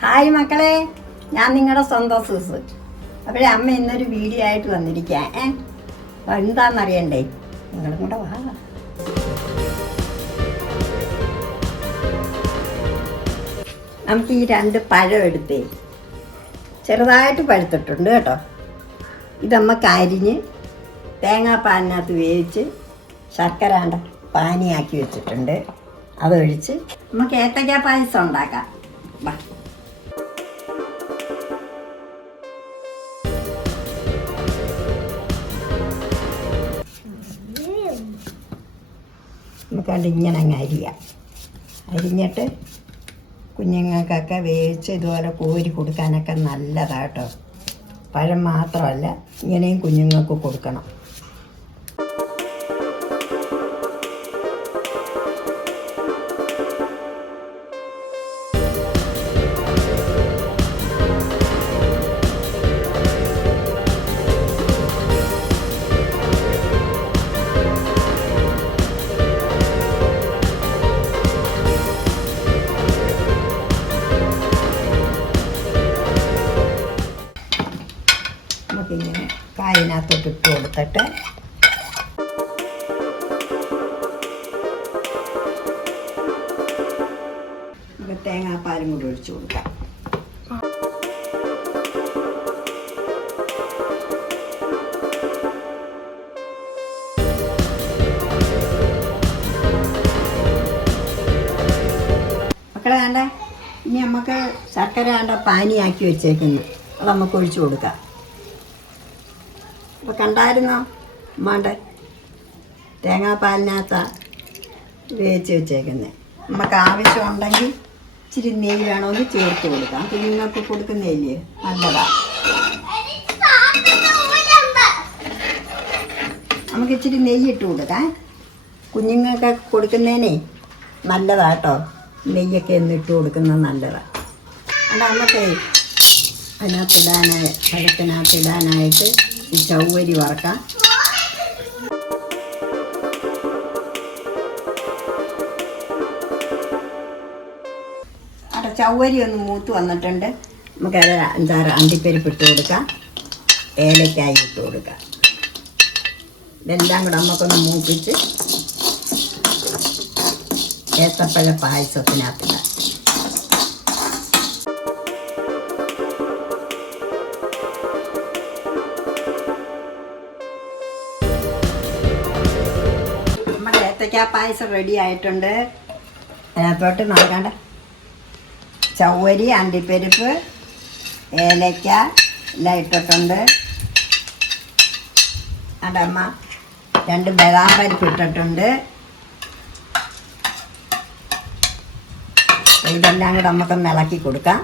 Hi മക്കളെ, ഞാൻ നിങ്ങളുടെ സ്വന്തം സൂസ്. അപ്പോഴേ അമ്മ ഇന്നൊരു വീഡിയോ ആയിട്ട് വന്നിരിക്കാം. എന്താണെന്നറിയണ്ടേ? നിങ്ങളും കൂടെ വാ. നമുക്ക് ഈ 2 പഴം എടുത്തേ, ചെറുതായിട്ട് പഴുത്തിട്ടുണ്ട് കേട്ടോ. ഇതമ്മ കരിഞ്ഞ് തേങ്ങാപ്പാലിനകത്ത് വേവിച്ച് ശർക്കര പാനിയാക്കി വെച്ചിട്ടുണ്ട്. അതൊഴിച്ച് നമുക്ക് ഏത്തയ്ക്ക പായസം ഉണ്ടാക്കാം. വാ. നമുക്കണ്ട് ഇങ്ങനെ അങ്ങ് അരിഞ്ഞിട്ട് കുഞ്ഞുങ്ങൾക്കൊക്കെ വേവിച്ച് ഇതുപോലെ കോരി കൊടുക്കാനൊക്കെ നല്ലതാട്ടോ. പഴം മാത്രമല്ല, ഇങ്ങനെയും കുഞ്ഞുങ്ങൾക്ക് കൊടുക്കണം. നമുക്കിങ്ങനെ കായതിനകത്തോട്ട് ഇട്ട് കൊടുത്തിട്ട് നമുക്ക് തേങ്ങാപ്പാലും കൂടി ഒഴിച്ചു കൊടുക്കാം. മക്കളെ വേണ്ട, ഇനി നമുക്ക് ശർക്കര പാനിയാക്കി വെച്ചേക്കുന്നു, അത് നമുക്ക് ഒഴിച്ചു കൊടുക്കാം. അപ്പോൾ കണ്ടായിരുന്നോ അമ്മാണ്ട് തേങ്ങാപ്പാലിനകത്ത വേവിച്ച് വെച്ചേക്കുന്നത്. നമുക്ക് ആവശ്യമുണ്ടെങ്കിൽ ഇച്ചിരി നെയ്യ് വേണമെങ്കിൽ ചേർത്ത് കൊടുക്കാം. കുഞ്ഞുങ്ങൾക്ക് കൊടുക്കുന്ന നെയ്യ് നല്ലതാണ്. നമുക്ക് ഇച്ചിരി നെയ്യ് ഇട്ട് കൊടുക്കാം. കുഞ്ഞുങ്ങൾക്ക് കൊടുക്കുന്നതിനെ നല്ലതാട്ടോ, നെയ്യൊക്കെ ഒന്ന് ഇട്ട് കൊടുക്കുന്നത് നല്ലതാണ്. അത് നമുക്ക് പഴത്തിനകത്തിടാനായിട്ട് ഈ ചവ്വരി വറക്കാം. അവിടെ ചവ്വരി ഒന്ന് മൂത്ത് വന്നിട്ടുണ്ട്. നമുക്കത് 5-6 അണ്ടിപ്പരിപ്പ് ഇട്ട് കൊടുക്കാം, ഏലക്കായി ഇട്ട് കൊടുക്കാം. ഇതെല്ലാം കൂടെ നമുക്കൊന്ന് മൂപ്പിച്ച് ഏത്തപ്പഴ പായസത്തിനകത്തിടാം. ഏത്തയ്ക്ക പായസം റെഡി ആയിട്ടുണ്ട്. അതിനകത്തോട്ട് നോക്കണ്ട ചവ്വരി, അണ്ടിപ്പരിപ്പ്, ഏലക്ക എല്ലാം ഇട്ടിട്ടുണ്ട്. അവിടെ അമ്മ 2 ബദാം പരിപ്പ് ഇട്ടിട്ടുണ്ട്. ഇതെല്ലാം കൂടെ നമുക്കൊന്ന് ഇളക്കി കൊടുക്കാം.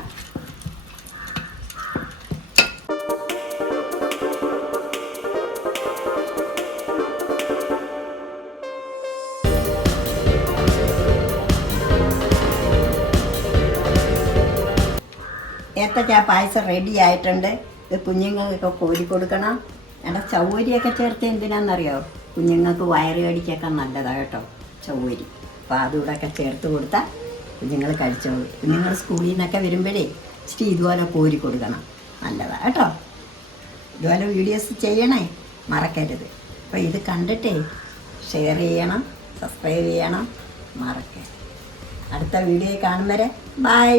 ഏത്തയ്ക്ക പായസം റെഡി ആയിട്ടുണ്ട്. ഇത് കുഞ്ഞുങ്ങൾക്കൊക്കെ കോരി കൊടുക്കണം. എന്നാൽ ചവ്വരിയൊക്കെ ചേർത്ത് എന്തിനാണെന്നറിയോ? കുഞ്ഞുങ്ങൾക്ക് വയറുകടിക്കൊക്കെ നല്ലതാണ് കേട്ടോ ചവ്വരി. അപ്പോൾ അതുകൂടെയൊക്കെ ചേർത്ത് കൊടുത്താൽ കുഞ്ഞുങ്ങൾ കഴിച്ചോളൂ. കുഞ്ഞുങ്ങൾ സ്കൂളിൽ നിന്നൊക്കെ വരുമ്പോഴേ ഇച്ചിരി ഇതുപോലെ കോരി കൊടുക്കണം, നല്ലതാണ് കേട്ടോ. ഇതുപോലെ വീഡിയോസ് ചെയ്യണേ, മറക്കരുത്. അപ്പോൾ ഇത് കണ്ടിട്ടേ ഷെയർ ചെയ്യണം, സബ്സ്ക്രൈബ് ചെയ്യണം, മറക്കരുത്. അടുത്ത വീഡിയോ കാണും വരെ ബൈ.